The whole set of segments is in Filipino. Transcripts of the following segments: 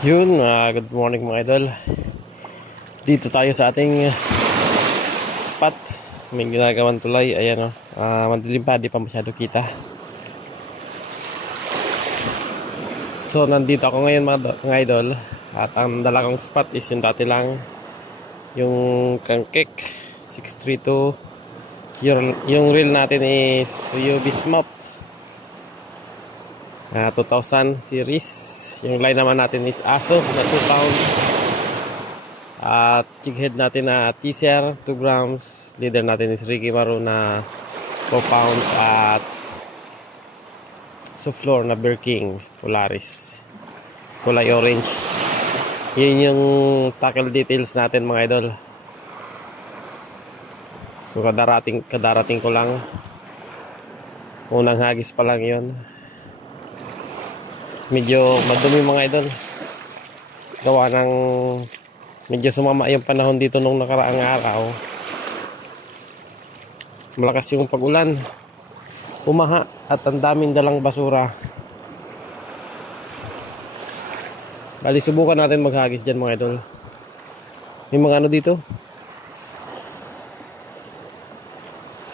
Yun, good morning mga idol. Dito tayo sa ating spot. May ginagawang tulay. Ayan o. Madilim pa, di pa masyado kita. So, nandito ako ngayon mga idol. At ang dala kong spot is yung dati lang. Yung Kangkek 632. Yung reel natin is UV Smop 2000 series. Yung line naman natin is ASO na 2 pounds. At jig head natin na teaser 2 grams. Leader natin is Ricky Maru na 4 pounds. At Souffleur na Bear King Polaris kulay orange. Yun yung tackle details natin mga idol. So kadarating ko lang. Unang hagis pa lang yun. Medyo madumi mga idol. Gawa ng medyo sumama yung panahon dito nung nakaraang araw. Malakas yung pag-ulan. Umaha at ang daming dalang basura. Bali subukan natin maghagis dyan mga idol. May mga ano dito.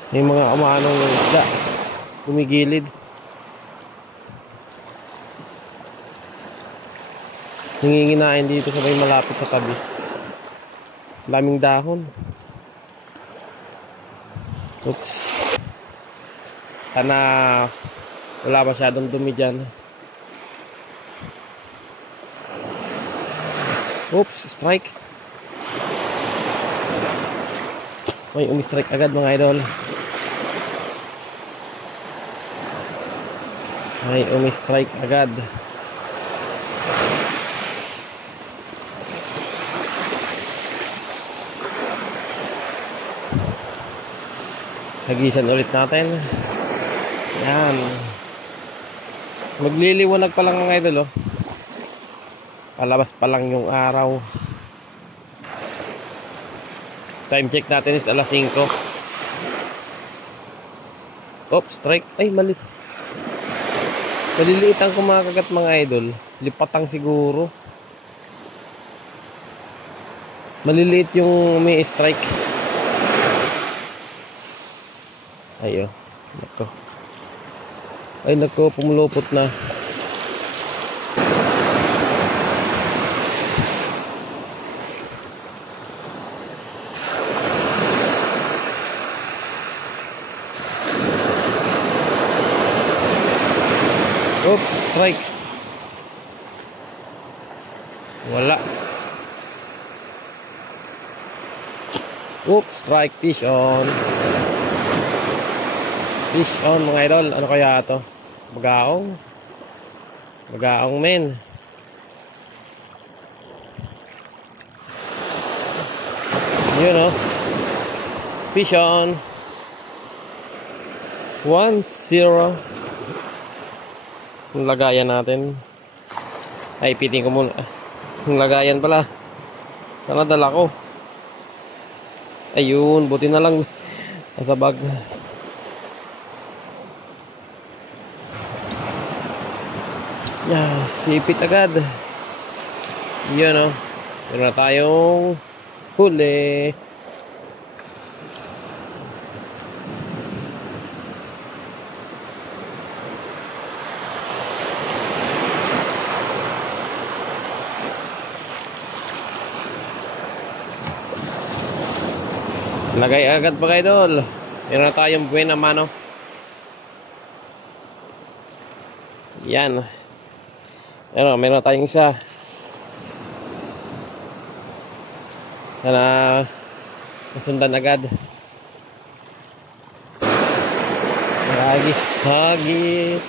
May mga umaanong isda. Umigilid. Nanginginain dito sa may malapit sa tabi. Daming dahon. Oops. Sana wala masyadong dumi dyan. Oops, strike. May umi-strike agad mga idol. May umi-strike agad. Hagisan ulit natin. Yan. Magliliwanag pa lang mga idol oh. Palabas pa lang yung araw. Time check natin is alas 5. Oops, strike. Ay, mali. Maliliit ang kumakagat mga idol. Lipatang siguro. Maliliit yung may strike. Ayo. Nako. Ay nako, pumulupot na. Oops, strike. Wala. Oops, strike. Fish on. Fish on mga idol. Ano kaya ito? Bagaong. Bagaong men. Yun o. Fish on. 1-0. Yung lagayan natin. Ay, piting ko muna. Yung lagayan pala. Sana dala ko. Ayun, buti na lang. Nasa bag. Yeah, sipit agad. Yan o. Meron na tayong huli. Lagay agad pa kayo idol. Meron na tayong buena mano. Yan. Meron tayong isa. Sana masundan agad. Hagis, hagis.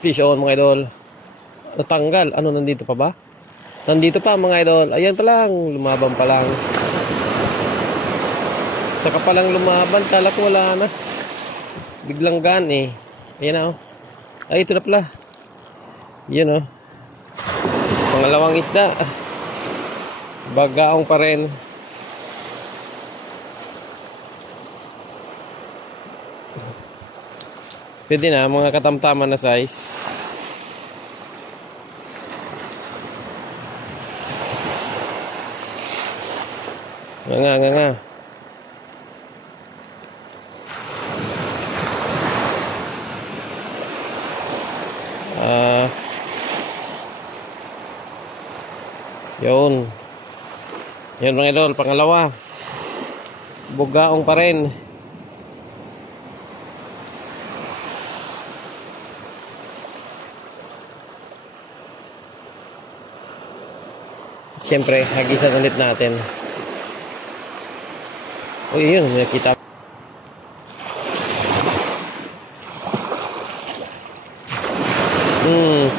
Fish on mga idol. Natanggal. Ano, nandito pa ba? Nandito pa mga idol. Ayan pa lang. Lumaban pa lang. Saka pa lang lumaban. Kala ko wala na. Biglang gan eh. Ayan na oh. Ay, ito na pala. Yan oh. Pangalawang isda. Bagaong pa rin. Pwede na, mga katamtaman na size. Nga. Yun. Yun mga idol, pangalawa. Bugaong pa rin. Siyempre, hagisan ulit natin. Uy, yun, nakita.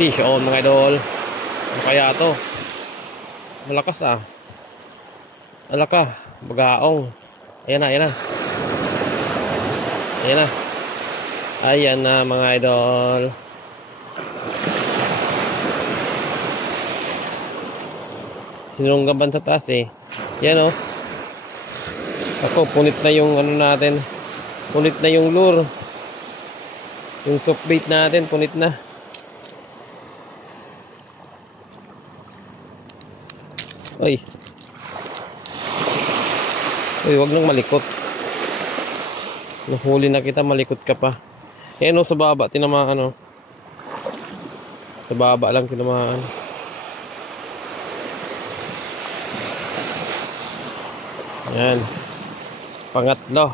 Fish on mga idol. Ano kaya to? Malakas ah. Alaka, bagaong. Ayan na. Ayan na mga idol. Sinunggaban sa taas eh. Yan oh. Ako, punit na yung ano natin. Punit na yung lure. Yung soft bait natin, punit na. Uy, wag nang malikot. Nahuli na kita, malikot ka pa. Eh no, sa baba, tinamaan no. Sa baba lang tinamaan. Yan. Pangatlo.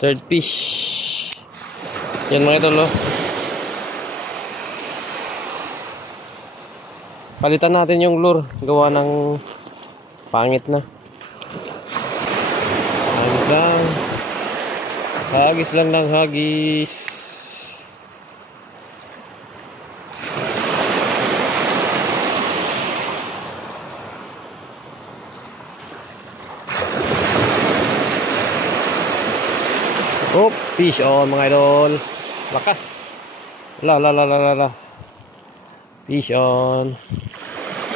Third fish. Yan mga idol oh. Palitan natin yung lure. Gawa ng pangit na. Hagis lang. Hagis. Oh, fish on mga idol. Lakas. La. Fish on.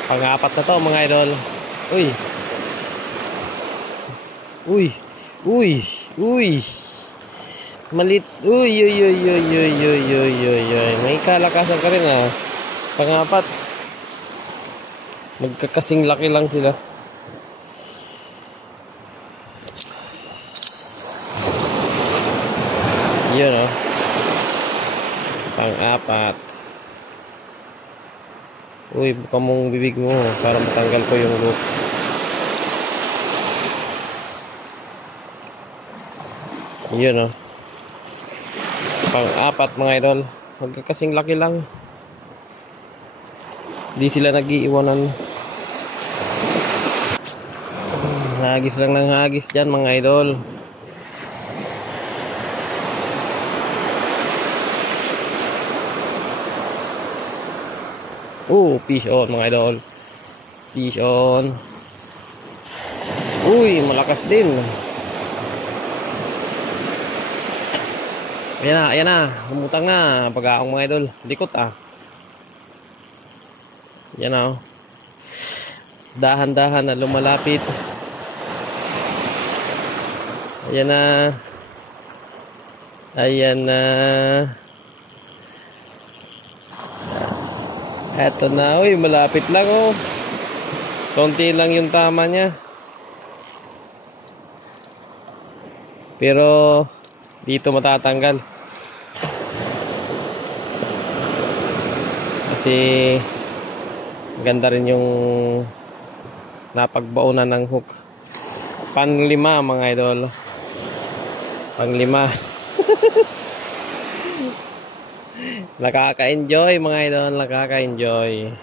Pang-apat na to mga idol. Uy. Malit. Uy. May kalakasan ka rin ah. Pang-apat. Magkakasing laki lang sila. Yun oh. Pang-apat. Uy, buka mong bibig mo para matanggal ko yung loop. Yun oh. Pang-apat mga idol. Magkakasing laki lang. Di sila nag-iiwanan. Hagis lang ng hagis dyan mga idol. Fish on mga idol. Fish on. Uy, malakas din. Ayan na. Humutang na. Pag-aong mga idol. Likot ah. Yan na oh. Dahan-dahan na lumalapit. Ayan na. Eto na, uy, malapit lang oh. Konti lang yung tama niya. Pero dito matatanggal. Kasi ganda rin yung napagbaunan ng hook. Panglima mga idol. Panglima. Nakaka-enjoy mga idol, nakaka-enjoy.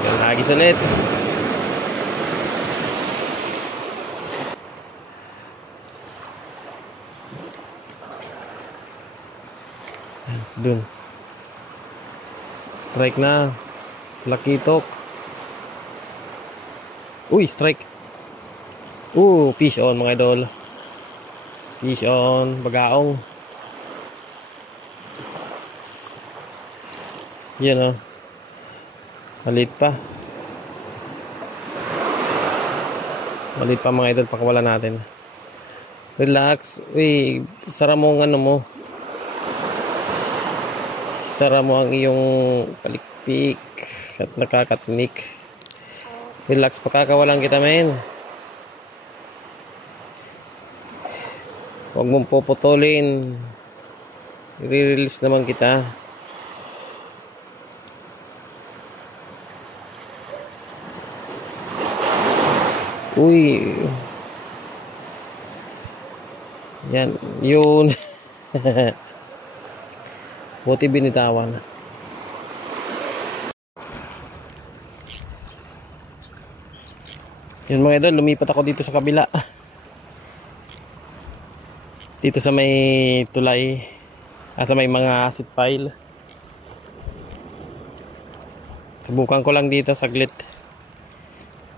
Yung hagis ulit. Dun. Strike na. Lakitok. Uy, strike. Fish on mga idol. Fish on, bagaong. Yan oh. Maliit pa. Maliit pa mga idol, pakawala natin. Relax. Uy, sara mo ang ano mo. Sara mo ang iyong palikpik at nakakatinik. Relax, pakakawalan kita, men. Huwag mong puputulin. I-release naman kita. Uy. Yan. Yun. Buti binitawan. Yun mga idol, lumipat ako dito sa kabila. Dito sa may tulay. Sa may mga acid pile. Subukan ko lang dito saglit.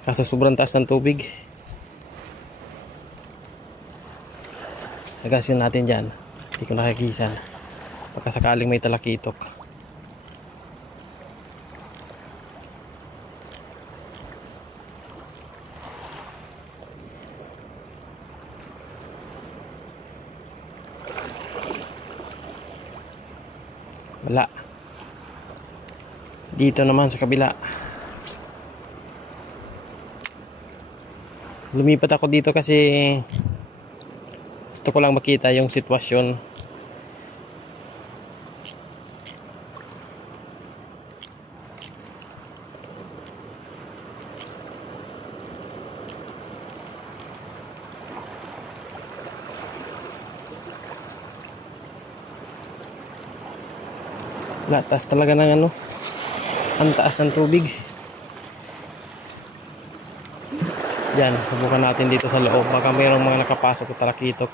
Kaso sobrang taas ng tubig. Agasin natin dyan. Hindi ko nakikisa. Pagkasakaling may talakitok. Wala. Dito naman sa kabila. Lumipat ako dito kasi gusto ko lang makita yung sitwasyon. Taas talaga ng ano, ang taas ng tubig. Yan, subukan natin dito sa loob. Baka mayroong mga nakapasok at talakitok.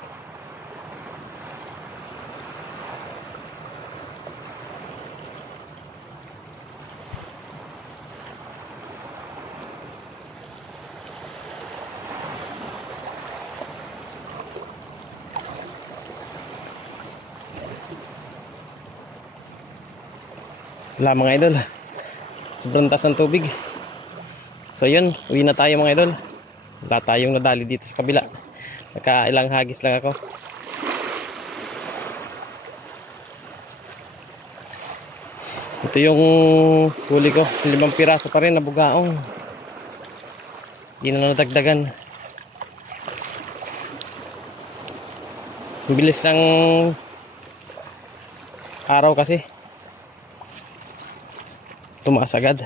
Wala mga idol. Sobrang taas ng tubig. So yun, uwi na tayo mga idol. Wala tayong nadali dito sa kabila. Nakailang hagis lang ako. Ito yung huli ko. 5 piraso pa rin na bugaong. Hindi na nadagdagan. Ang bilis ng araw kasi. Tumaas agad.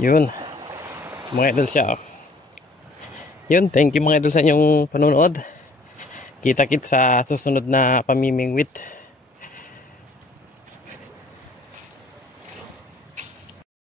Yun. Mga idol siya. Yun, thank you mga idol sa inyong panonood. Kita-kit sa susunod na pamimingwit.